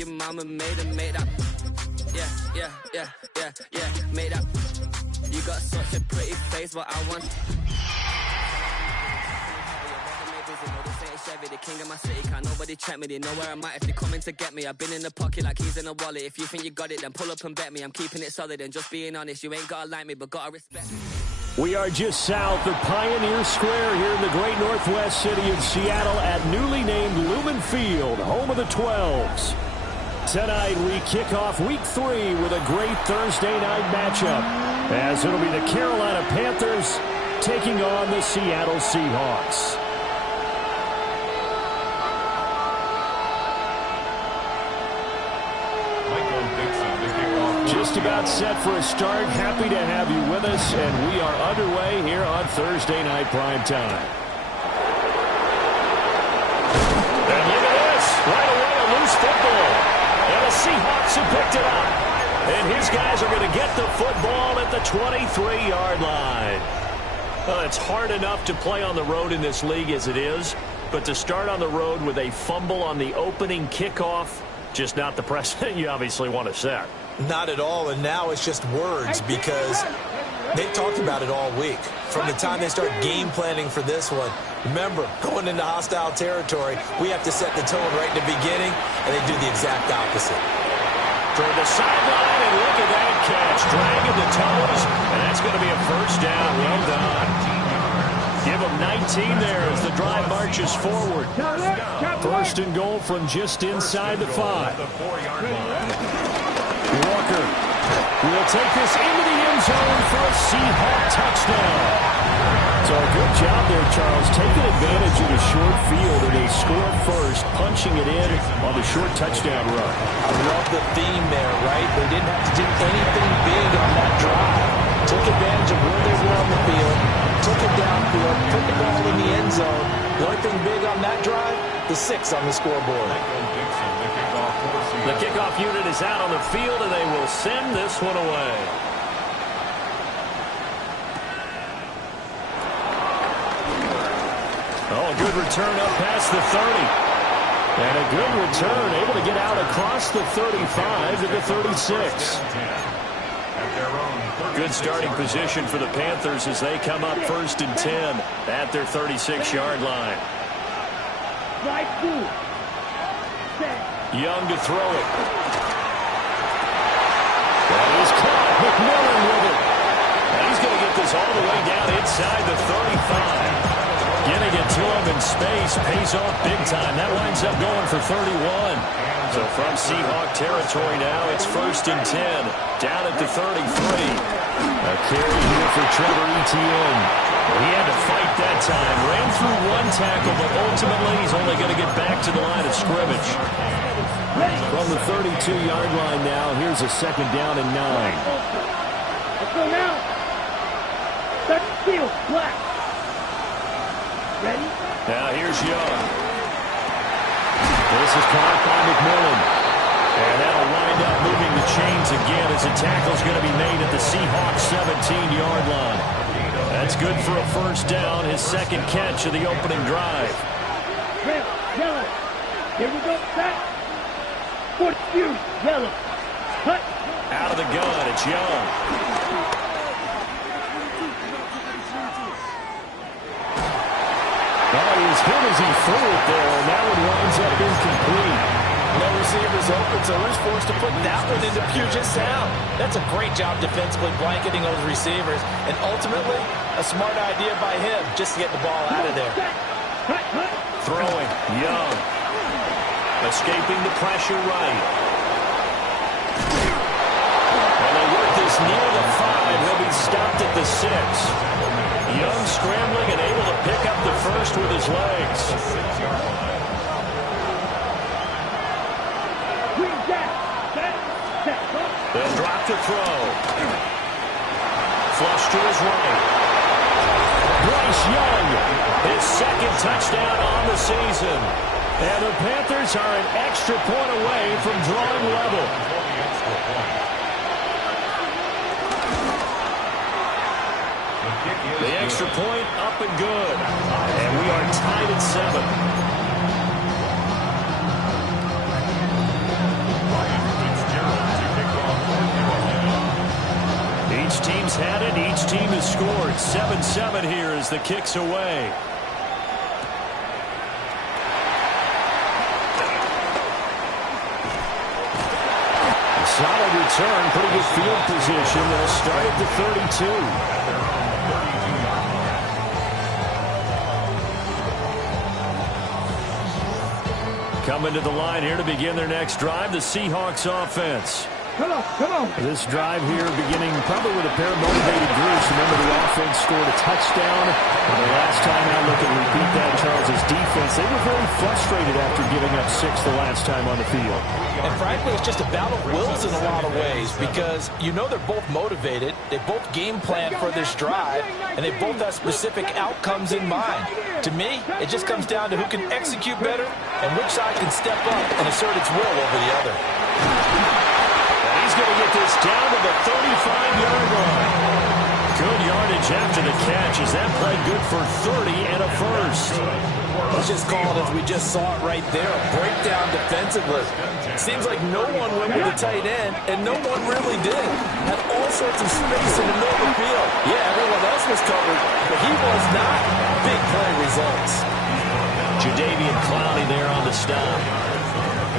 your mama made up. Yeah, made up. You got such a pretty face, but I want... The king of my city, can't nobody check me. They know where I'm at if they're coming to get me. I've been in the pocket like keys in a wallet. If you think you got it, then pull up and bet me. I'm keeping it solid and just being honest. You ain't gotta like me, but gotta respect me. We are just south of Pioneer Square here in the great northwest city of Seattle at newly named Lumen Field, home of the 12s. Tonight we kick off week 3 with a great Thursday night matchup, as it'll be the Carolina Panthers taking on the Seattle Seahawks. Just about set for a start. Happy to have you with us, and we are underway here on Thursday Night Prime Time. And look at this. Right away, a loose football. And the Seahawks have picked it up. And his guys are going to get the football at the 23-yard line. It's hard enough to play on the road in this league as it is, but to start on the road with a fumble on the opening kickoff, just not the precedent you obviously want to set. Not at all, and now it's just words because they've talked about it all week. From the time they start game planning for this one, remember, going into hostile territory, we have to set the tone right in the beginning, and they do the exact opposite. Toward the sideline, and look at that catch. Dragging the toes, and that's going to be a first down. Well done. Give them 19 there as the drive marches forward. First and goal from just inside the 5. Walker will take this into the end zone for a Seahawk touchdown. So a good job there, Charles, taking advantage of the short field, and they score first, punching it in on the short touchdown run. I love the theme there, right? They didn't have to do anything big on that drive. Took advantage of where they were on the field, took it downfield, put the ball in the end zone. The only thing big on that drive, the 6 on the scoreboard. The kickoff unit is out on the field, and they will send this one away. Oh, a good return up past the 30. And a good return, able to get out across the 35 to the 36. Good starting position for the Panthers as they come up first and 10 at their 36-yard line. Young to throw it. That is caught. McMillan with it. And he's going to get this all the way down inside the 35. Getting it to him in space pays off big time. That winds up going for 31. So from Seahawk territory now, it's first and 10. Down at the 33. A carry here for Trevor Etienne. He had to fight that time. Ran through one tackle, but ultimately he's only going to get back to the line of scrimmage. From the 32-yard line now, here's a second down and 9. Let's go now. Set field, black. Ready? Now here's Young. This is caught by McMillan. And that'll wind up moving the chains again as the tackle's going to be made at the Seahawks 17-yard line. That's good for a first down, his second catch of the opening drive. Red, yellow. Here we go, set. 42, yellow. Cut. Out of the gun, it's Young. Oh, he was hit as he threw it there, and that one winds up incomplete. No receivers open, so he's forced to put that one into Puget Sound. That's a great job defensively blanketing those receivers, and ultimately, a smart idea by him just to get the ball out of there. Throwing, Young. Escaping the pressure right. And they work this near the 5. He'll be stopped at the 6. Young scrambling and able to pick up the first with his legs. They'll drop the throw. Flush to his right. Bryce Young, his second touchdown on the season. And the Panthers are an extra point away from drawing level. The extra point up and good. And we are tied at 7. 7-7 here as the kick's away. Solid return, pretty good field position. They'll start at the 32. Coming to the line here to begin their next drive, the Seahawks offense. Come on, come on. This drive here beginning probably with a pair of motivated groups. Remember, the offense scored a touchdown. And the last time out, look at repeat that, Charles' defense. They were very frustrated after giving up 6 the last time on the field. And frankly, it's just a battle of wills in a lot of ways because you know they're both motivated. They both game plan for this drive, and they both have specific outcomes in mind. To me, it just comes down to who can execute better and which side can step up and assert its will over the other. He's going to get this down to the 35-yard line. Good yardage after the catch as that played good for 30 and a first. Let's just call it as we just saw it right there, a breakdown defensively. Seems like no one went with the tight end, and no one really did. Had all sorts of space in the middle of the field. Yeah, everyone else was covered, but he was not. Big play results. Jadeveon Clowney there on the stop.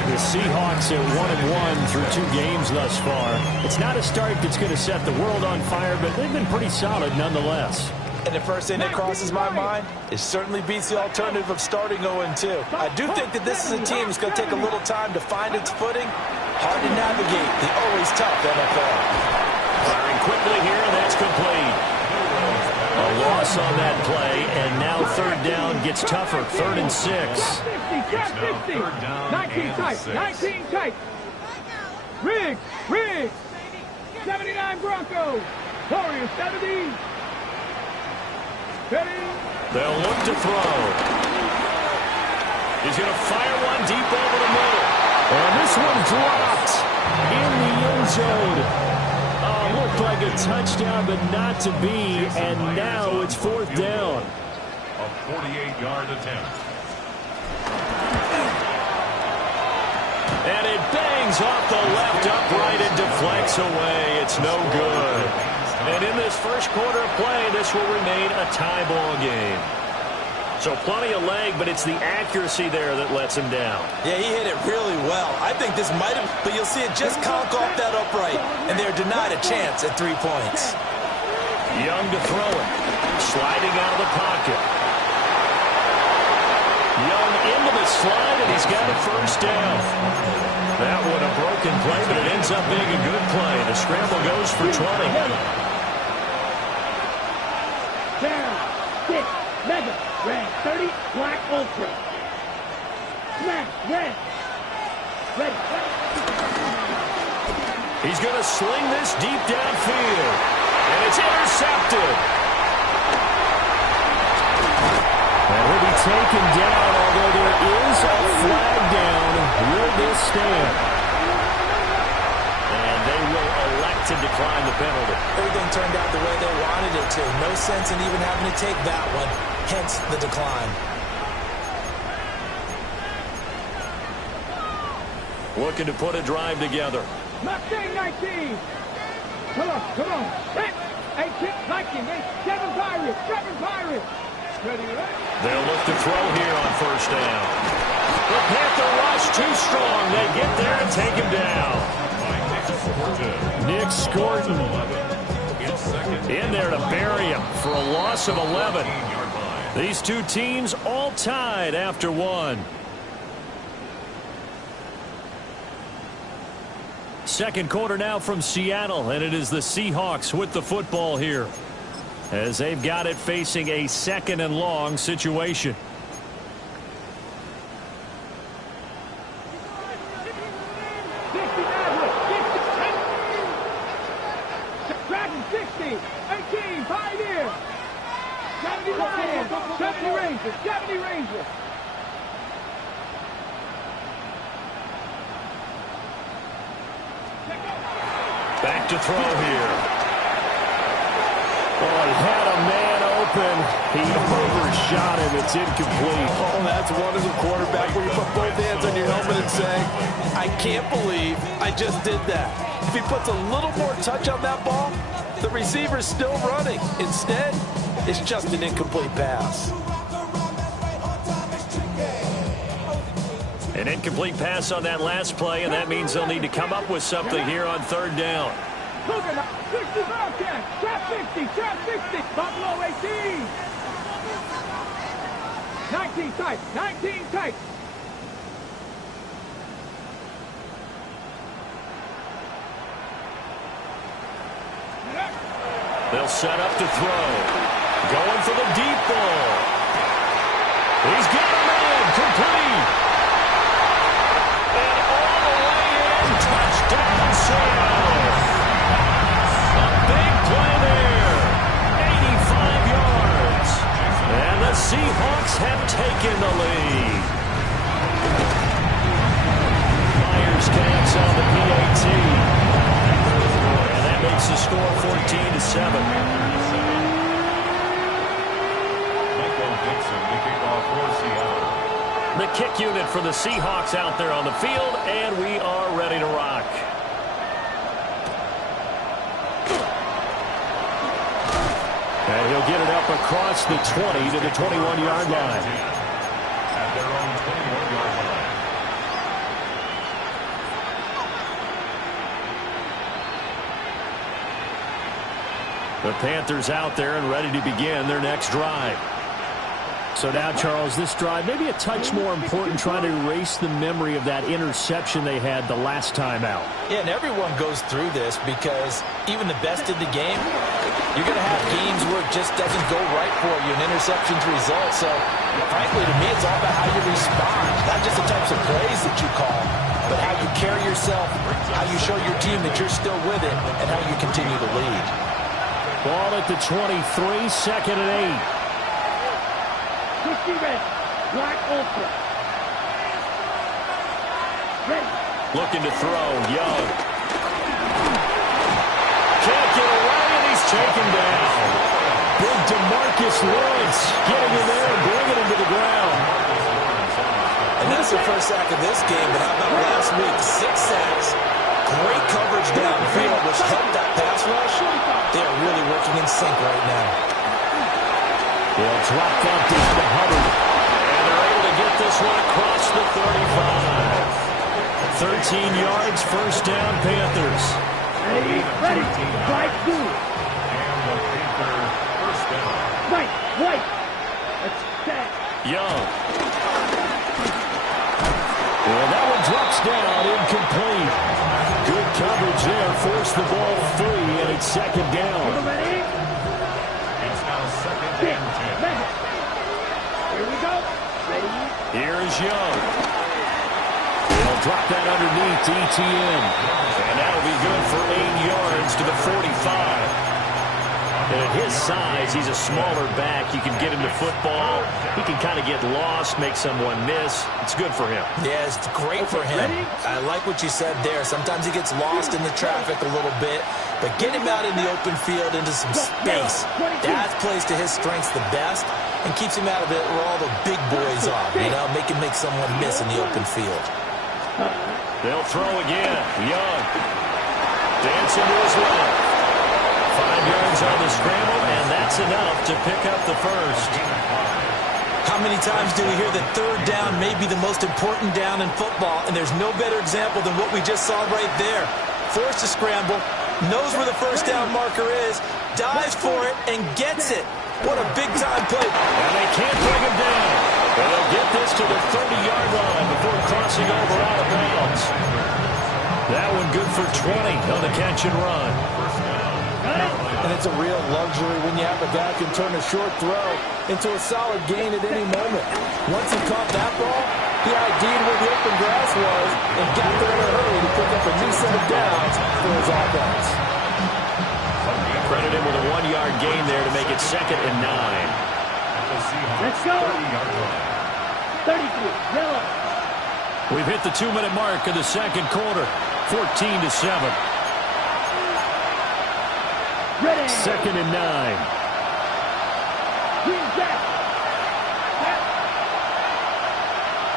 The Seahawks at 1-1 through 2 games thus far. It's not a start that's going to set the world on fire, but they've been pretty solid nonetheless. And the first thing that crosses my mind is certainly beats the alternative of starting 0-2. I do think that this is a team that's going to take a little time to find its footing. Hard to navigate the always tough NFL. Firing quickly here, and that's complete. A loss on that play, and now third down gets tougher. 3rd and 6. 19 tight, 19 tight. Riggs, 79 Broncos. Warriors, 70. They'll look to throw. He's going to fire one deep over the middle. And this one dropped in the end zone. Looked like a touchdown, but not to be. And now it's 4th down. A 48-yard attempt. And it bangs off the left upright and deflects away. It's no good. And in this first quarter of play, this will remain a tie ball game. So plenty of leg, but it's the accuracy there that lets him down. Yeah, he hit it really well. I think this might have, but you'll see it just conk off that upright, and they're denied a chance at 3 points. Young to throw it. Sliding out of the pocket. Young into the slide, and he's got a first down. That one a broken play, but it ends up being a good play. The scramble goes for 20. Down, 6, mega, red, 30, black, ultra. Smash, red. Ready. He's going to sling this deep downfield. And it's intercepted. And will be taken down, although there is a flag down. Will this stand? And they will elect to decline the penalty. Everything turned out the way they wanted it to. No sense in even having to take that one. Hence the decline. Looking to put a drive together. Mustang 19. Come on. 18, 19, 7 Pirates. Ready. They'll look to throw here on first down. The Panther rush too strong. They get there and take him down. Nick Scorton in there to bury him for a loss of 11. These two teams all tied after 1. Second quarter now from Seattle, and it is the Seahawks with the football here, as they've got it facing a 2nd and long situation. Dragon 60, 18, Pioneer. 70 Lions, 70 Rangers. Back to throw here. Oh, he had a man open. He overshot him. It's incomplete. Oh, that's wonderful quarterback where you put both hands on your helmet and say, I can't believe I just did that. If he puts a little more touch on that ball, the receiver's still running. Instead, It's just an incomplete pass. An incomplete pass on that last play, and that means they'll need to come up with something here on third down. 60 Bobcats, trap 60, trap 60, Buffalo 18. 19 tight, 19 tight. They'll set up to throw. Going for the deep ball. He's got a man, complete. And all the way in, touchdown Seattle. A big play there. 85 yards. And the Seahawks have taken the lead. Myers counts on the PAT. And that makes the score 14-7. The kick unit for the Seahawks out there on the field, and we are ready to rock. And he'll get it up across the 20 to the 21-yard line. At their own 21-yard line. The Panthers out there and ready to begin their next drive. So now, Charles, this drive maybe a touch more important, trying to erase the memory of that interception they had the last time out. Yeah, and everyone goes through this because even the best in the game, you're going to have games where it just doesn't go right for you, and interceptions result. So, frankly, to me, it's all about how you respond, not just the types of plays that you call, but how you carry yourself, how you show your team that you're still with it, and how you continue to lead. Ball at the 23, 2nd and 8. 60 red, black ultra. Ready. Looking to throw, Young. Can't get away, and he's taken down. Big DeMarcus Lawrence getting in there and bringing him to the ground. And that's the first sack of this game, but how about last week? 6 sacks, great coverage downfield, which helped that pass rush. They are really working in sync right now. They'll drop that down to Hubbard. And they're able to get this one across the 35. 13 yards, first down, Panthers. Ready, ready, right, do. And the Panther first down. Right, right. Let's set. Young. And that one drops down, incomplete. Good coverage there, forced the ball free, and it's 2nd down. Ready? It's now 2nd and 10. Here we go. Ready? Here's Young. They'll drop that underneath to ETN. And that'll be good for 8 yards to the 45. And at his size, he's a smaller back. You can get him to football. He can kind of get lost, make someone miss. It's good for him. Yeah, it's great for him. I like what you said there. Sometimes he gets lost in the traffic a little bit, but get him out in the open field into some space. That plays to his strengths the best and keeps him out of it where all the big boys are, you know, make him make someone miss in the open field. They'll throw again. Young. Dancing to his left. 5 yards on the scramble, and that's enough to pick up the first. How many times do we hear that third down may be the most important down in football, and there's no better example than what we just saw right there. Forced to scramble, knows where the first down marker is, dives for it, and gets it. What a big-time play. And they can't bring him down. And they'll get this to the 30-yard line before crossing over out of bounds. That one good for 20 on the catch and run. And it's a real luxury when you have a guy who can turn a short throw into a solid gain at any moment. Once he caught that ball, he ID'd where the open grass was and got there in a hurry to pick up a new set of downs for his offense. Credit him with a 1-yard gain there to make it 2nd and 9. Let's go. 33, yellow. We've hit the 2-minute mark of the second quarter. 14-7. Ready. 2nd and 9. Green jack.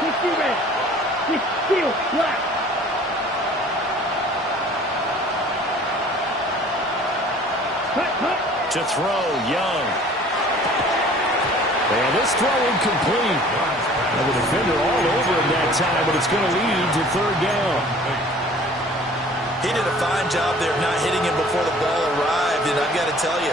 60 red. 6 steel black. To throw, Young. And this throw incomplete. And the defender all over him that time, but it's going to lead to third down. He did a fine job there of not hitting him before the ball arrived, and I've got to tell you,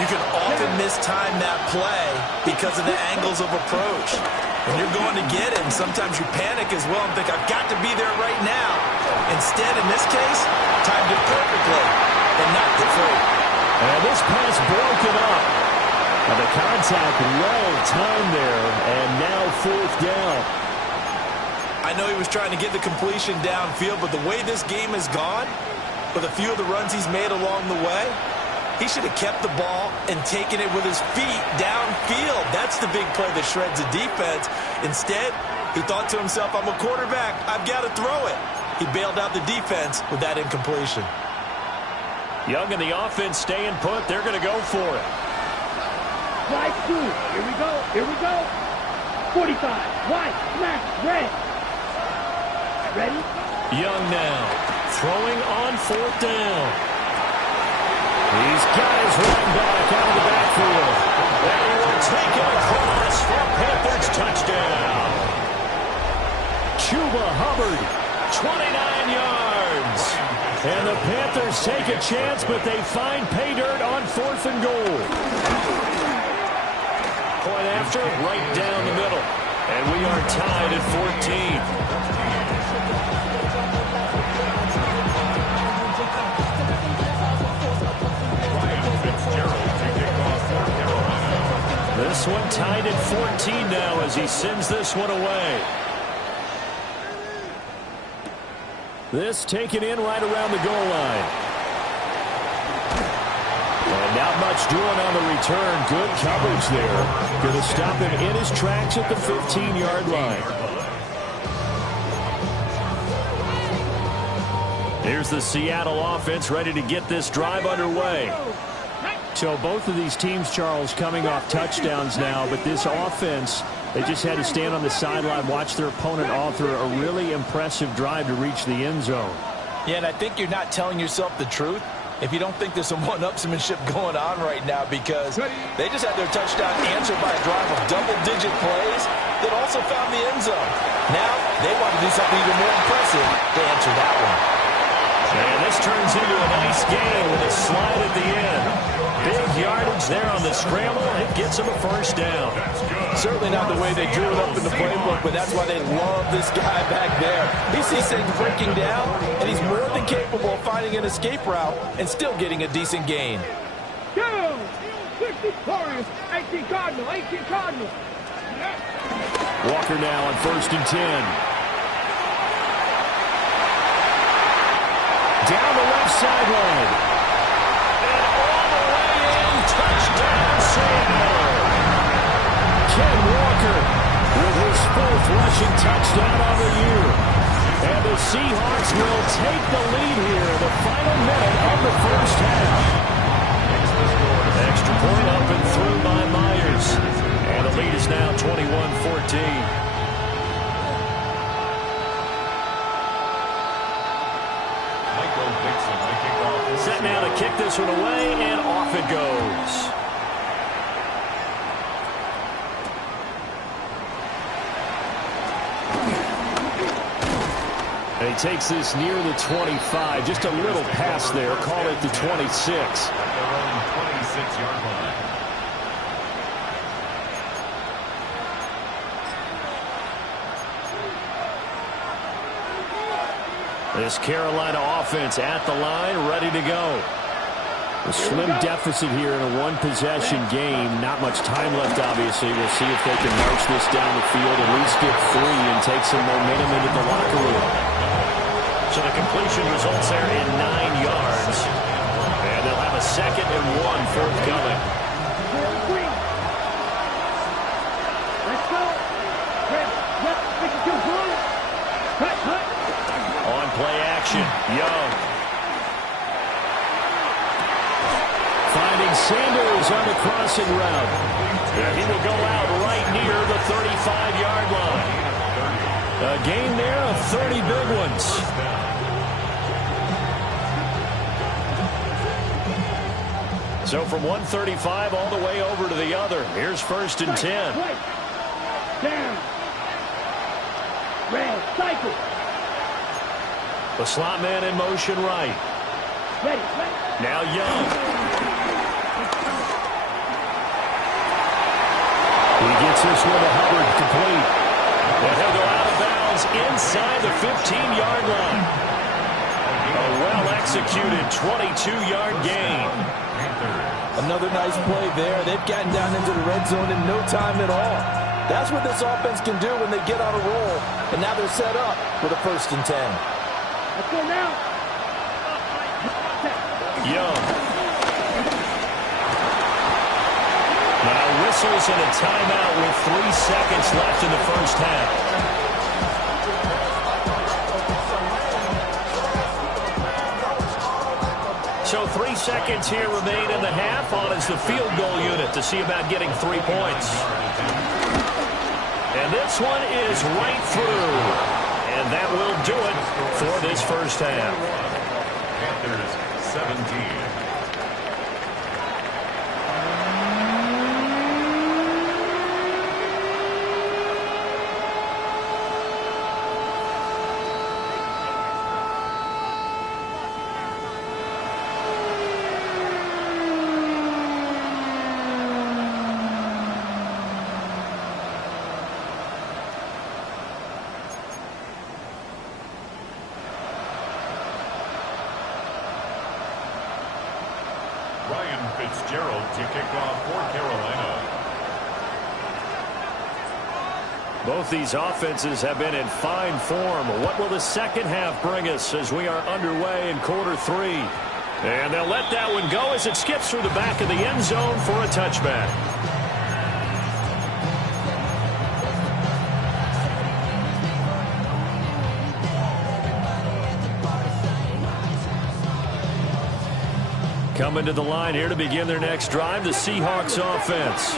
you can often mistime that play because of the angles of approach. When you're going to get him, sometimes you panic as well and think, I've got to be there right now. Instead, in this case, timed it perfectly and knocked it free. And this pass broken up. And the contact well timed there, and now fourth down. I know he was trying to get the completion downfield, but the way this game has gone, with a few of the runs he's made along the way, he should have kept the ball and taken it with his feet downfield. That's the big play that shreds a defense. Instead, he thought to himself, I'm a quarterback, I've got to throw it. He bailed out the defense with that incompletion. Young and the offense staying put. They're going to go for it. Slide two. Here we go. Here we go. 45. White. Smack. Red. Ready? Young now. Throwing on fourth down. He's got his running back out of the backfield. And he will take it across for Panthers touchdown. Chuba Hubbard, 29 yards. And the Panthers take a chance, but they find pay dirt on fourth and goal. Point after, right down the middle. And we are tied at 14. This one tied at 14 now as he sends this one away. This taken in right around the goal line. And not much doing on the return. Good coverage there. Going to stop him in his tracks at the 15-yard line. Here's the Seattle offense ready to get this drive underway. So both of these teams, Charles, coming off touchdowns now, but this offense, they just had to stand on the sideline, watch their opponent author a really impressive drive to reach the end zone. Yeah, and I think you're not telling yourself the truth if you don't think there's some one-upsmanship going on right now, because they just had their touchdown answered by a drive of double-digit plays that also found the end zone. Now they want to do something even more impressive to answer that one. And this turns into a nice game with a slide at the end. Big yardage there on the scramble. It gets them a first down. Certainly not the way they drew it up in the playbook, but that's why they love this guy back there. He sees things breaking down, and he's more than capable of finding an escape route and still getting a decent gain. Go! 60 Warriors, 18 Cardinal, 18 Cardinal. Walker now on 1st and 10. Down the left sideline. And all the way in. Touchdown, Seattle. Ken Walker with his 4th rushing touchdown of the year. And the Seahawks will take the lead here in the final minute of the first half. Extra point up and through by Myers. And the lead is now 21-14. Set now to kick this one away, and off it goes. And he takes this near the 25. Just a little pass there. Call it the 26. At their own 26-yard line. This Carolina offense at the line, ready to go. A slim deficit here in a one-possession game. Not much time left, obviously. We'll see if they can march this down the field, at least get 3 and take some momentum into the locker room. So the completion results there in 9 yards. And they'll have a 2nd and 1 forthcoming. Let's go. Cut. On play action, Young. Finding Sanders on the crossing route. And he will go out right near the 35-yard line. A gain there of 30 big ones. So So from 135 all the way over to the other. Here's 1st and 10. Right. Down. Red. Cycle. The slot man in motion right. Ready. Now Young. He gets this one to Hubbard, complete. And he'll go out of bounds inside the 15-yard line. A well-executed 22-yard gain. Another nice play there. They've gotten down into the red zone in no time at all. That's what this offense can do when they get on a roll. And now they're set up with a 1st and 10. Let's go now. Young. Now whistles and a timeout with 3 seconds left in the first half. So 3 seconds here remain in the half. On is the field goal unit to see about getting 3 points. And this one is right through. And that will do it for this first half. Panthers 17. Fitzgerald to kick off for Carolina. Both these offenses have been in fine form. What will the second half bring us as we are underway in quarter 3? And they'll let that one go as it skips through the back of the end zone for a touchback. Coming to the line here to begin their next drive, the Seahawks offense.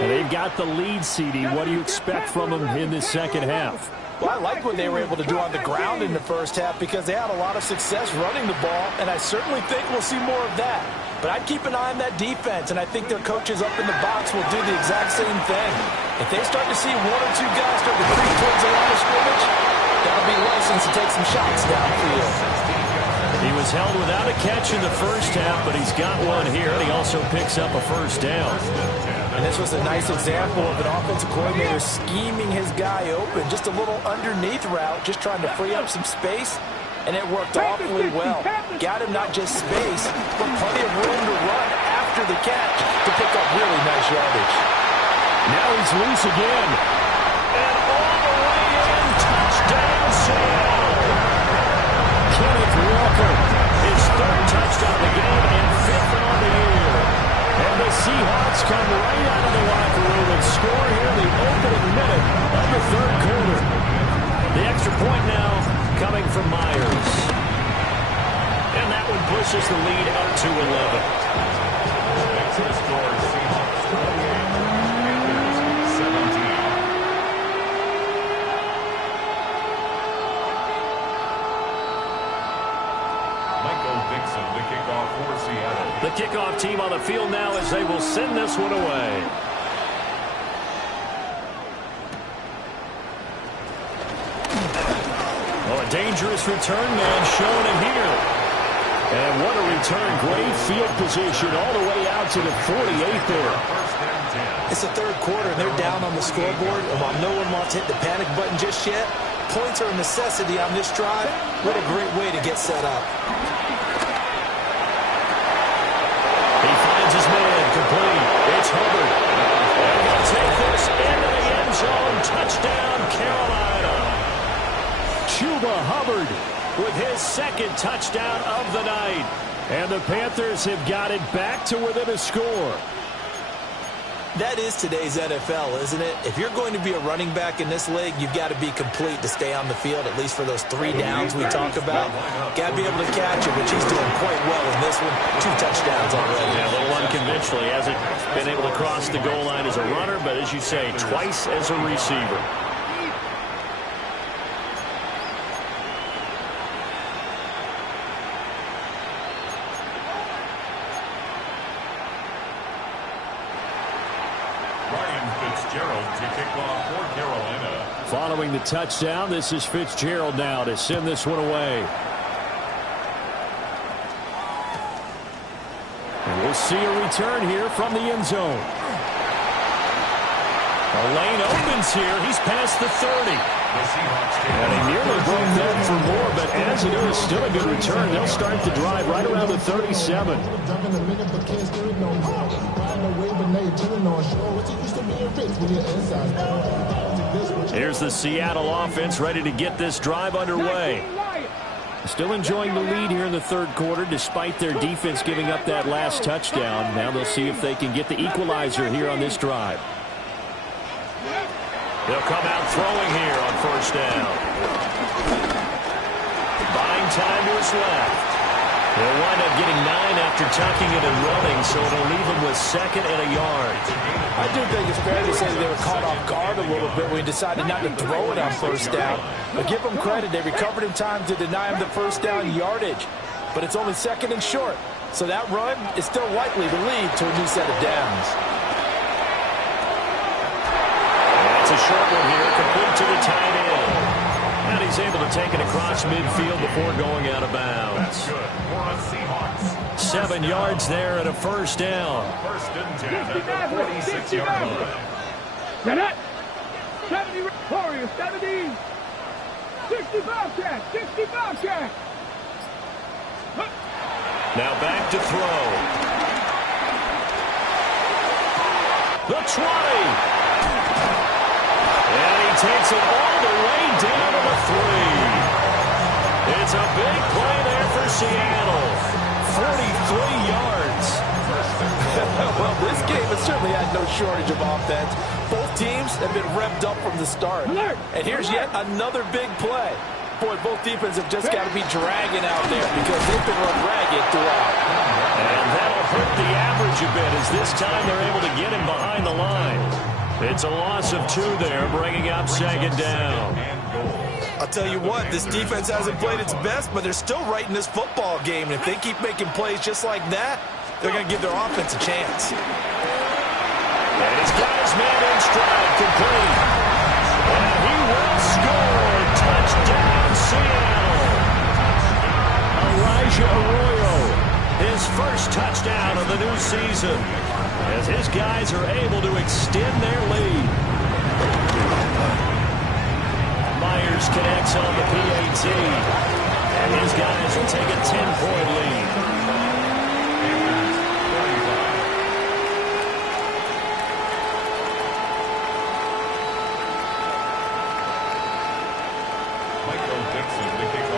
And they've got the lead, CD. What do you expect from them in this second half? Well, I like what they were able to do on the ground in the first half because they had a lot of success running the ball, and I certainly think we'll see more of that. But I'd keep an eye on that defense, and I think their coaches up in the box will do the exact same thing. If they start to see 1 or 2 guys start to creep towards the line of scrimmage, that'll be license to take some shots downfield. He was held without a catch in the first half, but he's got one here, and he also picks up a first down. And this was a nice example of an offensive coordinator scheming his guy open, just a little underneath route, just trying to free up some space, and it worked awfully well. Got him not just space, but plenty of room to run after the catch to pick up really nice yardage. Now he's loose again. And all the way in, touchdown Seattle. Kenneth Walker, his 3rd touchdown of the game and 5th on the year. And the Seahawks come right out of the locker room and score here in the opening minute of the 3rd quarter. The extra point now coming from Myers. And that one pushes the lead up to 11. Extra score, Seahawks 28, Panthers 17. The kickoff for Seattle. The kickoff team on the field now as they will send this one away. Oh, a dangerous return man showing him here. And what a return. Great field position all the way out to the 48 there. It's the 3rd quarter, and they're down on the scoreboard. And while no one wants to hit the panic button just yet, points are a necessity on this drive. What a great way to get set up. His man complete. It's Hubbard. And he'll take this into the end zone. Touchdown, Carolina. Chuba Hubbard with his 2nd touchdown of the night. And the Panthers have got it back to within a score. That is today's NFL, isn't it? If you're going to be a running back in this league, you've got to be complete to stay on the field, at least for those 3 downs we talk about. Got to be able to catch it, which he's doing quite well in this one. 2 touchdowns already. Yeah, a little unconventionally. Hasn't been able to cross the goal line as a runner, but as you say, twice as a receiver. Fitzgerald to kick off for Carolina. Following the touchdown, this is Fitzgerald now to send this one away. And we'll see a return here from the end zone. The lane opens here. He's past the 30. And he nearly broke that for more, but as it is, still a good return. They'll start the drive right around the 37. Here's the Seattle offense ready to get this drive underway. Still enjoying the lead here in the third quarter despite their defense giving up that last touchdown. Now they'll see if they can get the equalizer here on this drive. They'll come out throwing here on first down. Buying time to his left. They'll wind up getting 9 after tucking it and running, so it'll leave them with 2nd and a yard. I do think it's fair to say they were caught off guard a little bit when he decided not to throw it on first down. But give them credit. They recovered in time to deny him the first down yardage. But it's only 2nd and short. So that run is still likely to lead to a new set of downs. That's a short one here, complete to the tight end. And he's able to take it across midfield before going out of bounds. That's good for a Seahawks. 7 yards there and a first down. First and 10 at the 46-yard line. Set up. 70 Warriors, 70. 65 check. 65 check. Now back to throw. The 20. And he takes it all the way down to the 3. It's a big play there for Seattle. 43 yards. Well, this game has certainly had no shortage of offense. Both teams have been revved up from the start. And here's yet another big play. Boy, both defenses have just got to be dragging out there because they've been run ragged throughout. And that'll hurt the average a bit as this time they're able to get him behind the line. It's a loss of 2 there, bringing up 2nd down. I'll tell you what, this defense hasn't played its best, but they're still right in this football game. And if they keep making plays just like that, they're going to give their offense a chance. And he's got his man in stride, complete. And he will score. Touchdown, Seattle. Elijah Arroyo, his first touchdown of the new season, as his guys are able to extend their lead. Myers connects on the PAT, and his guys will take a 10-point lead.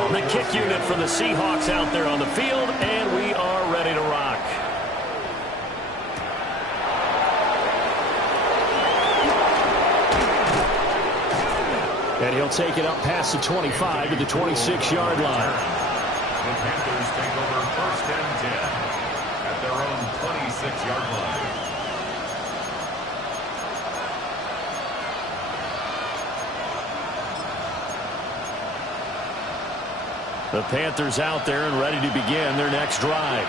The kick unit for the Seahawks out there on the field, and we are ready to rock. And he'll take it up past the 25 to the 26-yard line. The Panthers take over first and 10 at their own 26-yard line. The Panthers out there and ready to begin their next drive.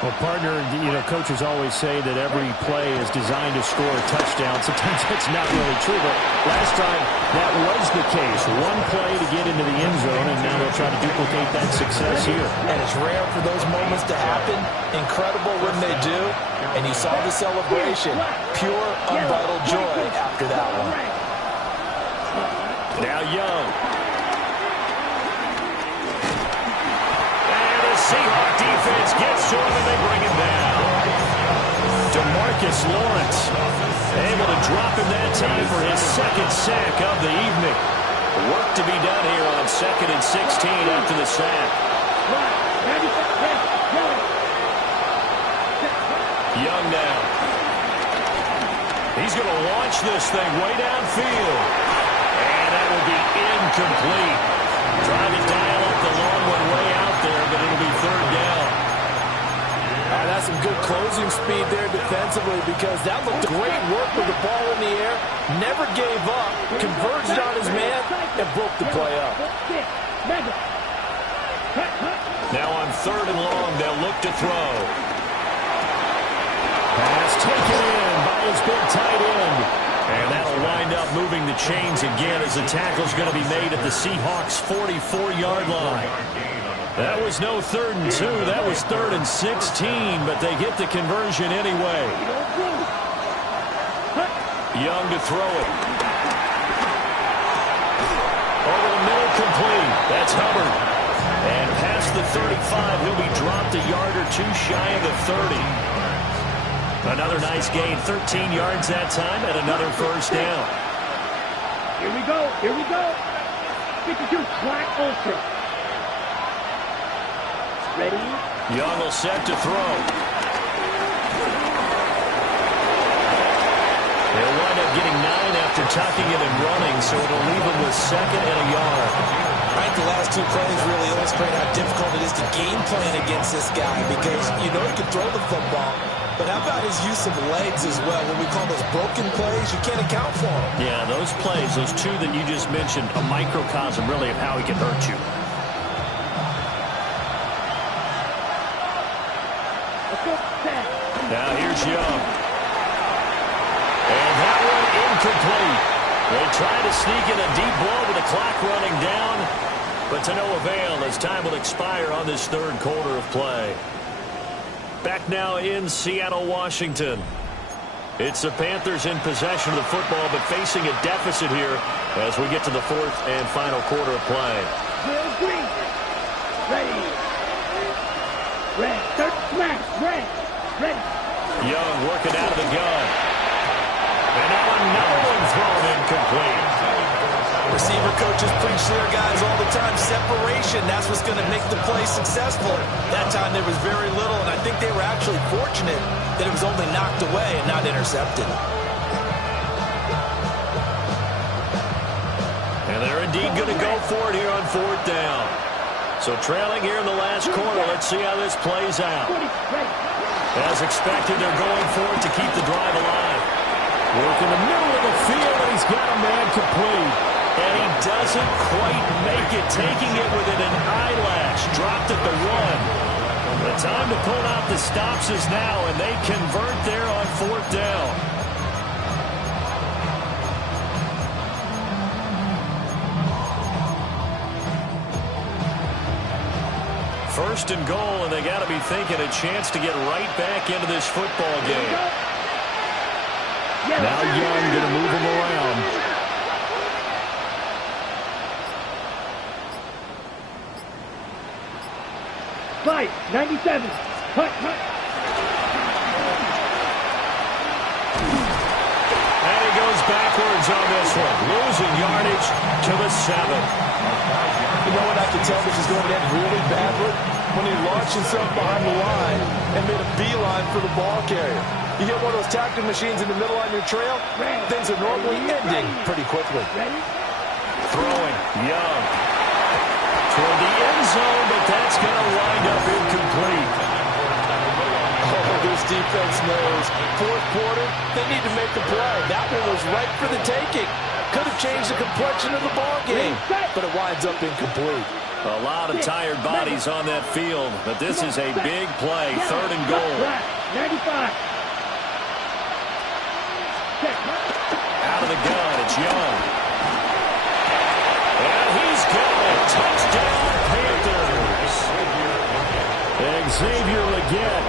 Well, partner, coaches always say that every play is designed to score a touchdown. Sometimes that's not really true, but last time that was the case. One play to get into the end zone, and now they'll try to duplicate that success here. And it's rare for those moments to happen. Incredible when they do. And you saw the celebration. Pure, unbridled joy after that one. Now Young. Seahawk defense gets to him and they bring him down. DeMarcus Lawrence able to drop him that time for his 2nd sack of the evening. Work to be done here on 2nd and 16 after the sack. Young now. He's going to launch this thing way downfield. And that will be incomplete. Trying to dial up the long one way out there, but it'll be 3rd down. That's some good closing speed there defensively because that looked great work with the ball in the air. Never gave up, converged on his man, and broke the play up. Now on 3rd and long, they'll look to throw. Pass taken in by his big tight end. And that'll wind up moving the chains again as the tackle's going to be made at the Seahawks' 44-yard line. That was no 3rd and 2. That was 3rd and 16, but they get the conversion anyway. Young to throw it. Over the middle, complete. That's Hubbard. And past the 35, he'll be dropped a yard or two shy of the 30. Another nice gain, 13 yards that time, and another first down. Here we go, here we go. 52 flat ultra. Ready? Young will set to throw. They'll wind up getting 9 after tucking it and running, so it'll leave them with 2nd and a yard. I think the last 2 plays really illustrate how difficult it is to game plan against this guy because you know he can throw the football. But how about his use of legs as well? When we call those broken plays, you can't account for them. Yeah, those plays, those 2 that you just mentioned, a microcosm really of how he can hurt you. Now here's Young. And that one incomplete. They try to sneak in a deep blow with the clock running down, but to no avail as time will expire on this 3rd quarter of play. Back now in Seattle, Washington. It's the Panthers in possession of the football, but facing a deficit here as we get to the 4th and final quarter of play. Will Green. Ready. Red. Third smash. Red. Ready. Young working out of the gun. And now another one thrown incomplete. Receiver coaches preach there, guys, all the time. Separation, that's what's going to make the play successful. That time there was very little, and I think they were actually fortunate that it was only knocked away and not intercepted. And they're indeed going to go for it here on 4th down. So trailing here in the last quarter, let's see how this plays out. As expected, they're going for it to keep the drive alive. Work in the middle of the field, and he's got a man complete. And he doesn't quite make it, taking it within an eyelash. Dropped at the 1. The time to pull out the stops is now, and they convert there on 4th down. First and goal, and they got to be thinking a chance to get right back into this football game. Now Young going to move him around. Fight, 97. Hut. And he goes backwards on this one, losing yardage to the 7. You know what, I can tell this is going to end really badly when he launched himself behind the line and made a beeline for the ball carrier. You get one of those tackling machines in the middle on your trail, things are normally ending pretty quickly. Throwing, Young. Toward the end zone, but that's going to wind up incomplete. Oh, this defense knows. 4th quarter, they need to make the play. That one was right for the taking. Could have changed the complexion of the ball game, but it winds up incomplete. A lot of tired bodies on that field, but this is a big play. 3rd and goal. 95. Out of the gun, it's Young. And he's got it. Touchdown, Panthers. Xavier Legette,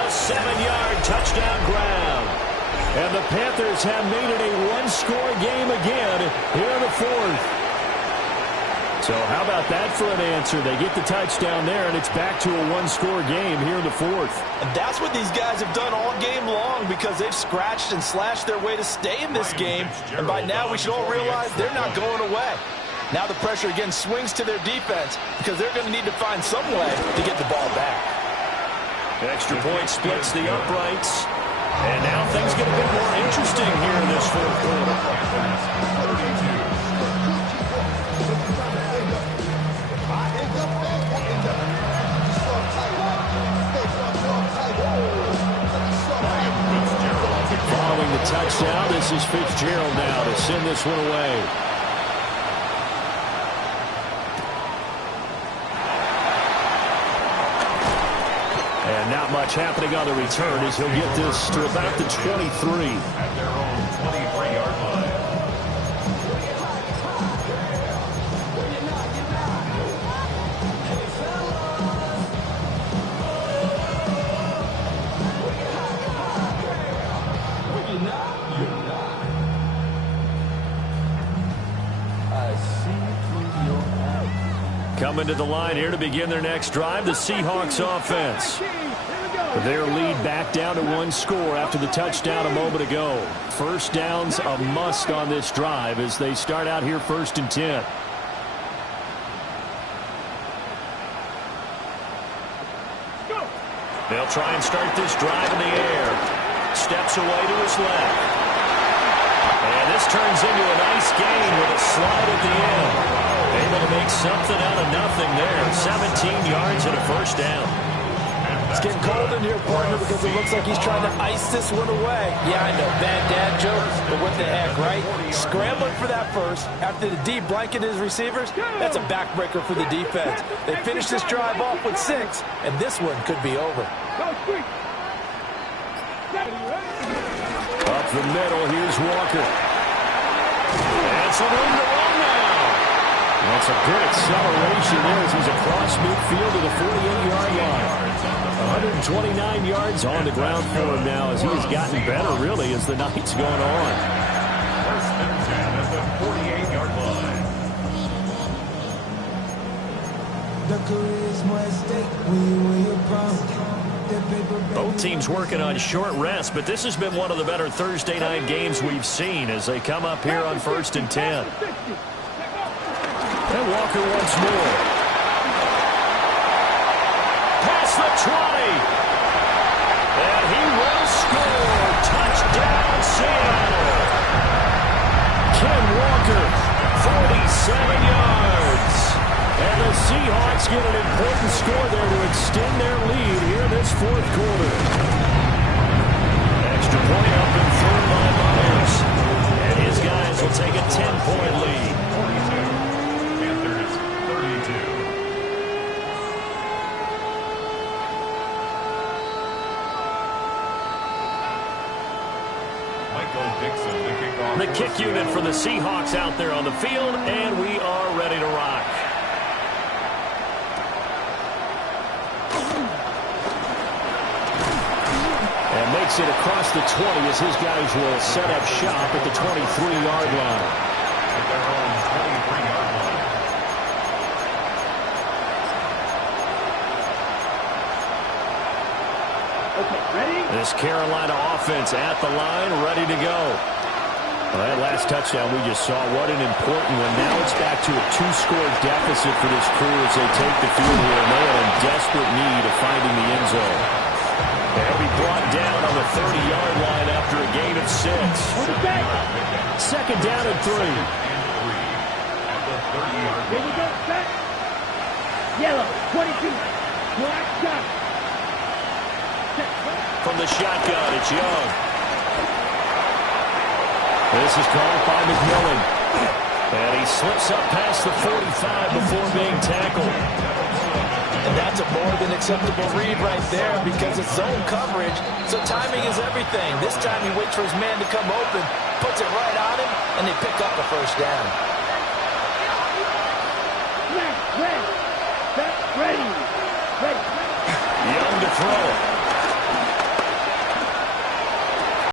a 7-yard touchdown grab. And the Panthers have made it a 1-score game again here in the 4th. So how about that for an answer? They get the touchdown there, and it's back to a 1-score game here in the 4th. And that's what these guys have done all game long because they've scratched and slashed their way to stay in this game. And by now we should all realize they're not going away. Now the pressure again swings to their defense because they're going to need to find some way to get the ball back. Extra point splits the uprights. And now things get a bit more interesting here in this 4th quarter. Following the touchdown, this is Fitzgerald now to send this one away. And Not much happening on the return as he'll get this to about the 23. At their own 23-yard line. Coming to the line here to begin their next drive, the Seahawks offense. Their lead back down to one score after the touchdown a moment ago. First down's a must on this drive as they start out here 1st and 10. They'll try and start this drive in the air. Steps away to his left. And this turns into a nice gain with a slide at the end. Able to make something out of nothing there. 17 yards and a first down. It's getting cold in here, partner, because it looks like he's trying to ice this one away. Yeah, I know, bad dad joke, but what the heck, right? Scrambling for that first after the D blanketed his receivers. That's a backbreaker for the defense. They finished this drive off with 6, and this one could be over. Up the middle, here's Walker. And some room to run now. That's a good acceleration there as he's across midfield to the 48-yard line. 129 yards on the ground for him now as he has gotten better, really, as the night's gone on. 1st and 10 at the 48-yard line. Both teams working on short rest, but this has been one of the better Thursday night games we've seen as they come up here on 1st and 10. And Walker once more. Past the 20. And he will score. Touchdown, Seattle. Ken Walker, 47 yards. And the Seahawks get an important score there to extend their lead here in this 4th quarter. Extra point up and through by Myers. And his guys will take a 10-point lead. 42. Panthers 32. The kick unit for the Seahawks out there on the field, and we are ready to rock. And makes it across the 20 as his guys will set up shop at the 23-yard line. At their own 23-yard line. Okay, ready? This Carolina offense at the line, ready to go. Well, that last touchdown we just saw, what an important one. Now it's back to a 2-score deficit for this crew as they take the field here, and they are in desperate need of finding the end zone. They'll be brought down on the 30-yard line after a gain of 6. 2nd down and 3. At the 30-yard Here we line. go, set. Yellow, 22. Black dot. From the shotgun, it's Young. This is called by McMillan. And he slips up past the 45 before being tackled. And that's a more than acceptable read right there because it's zone coverage, so timing is everything. This time he waits for his man to come open, puts it right on him, and they pick up a first down. Left, red. Set, ready. Ready. Young to throw.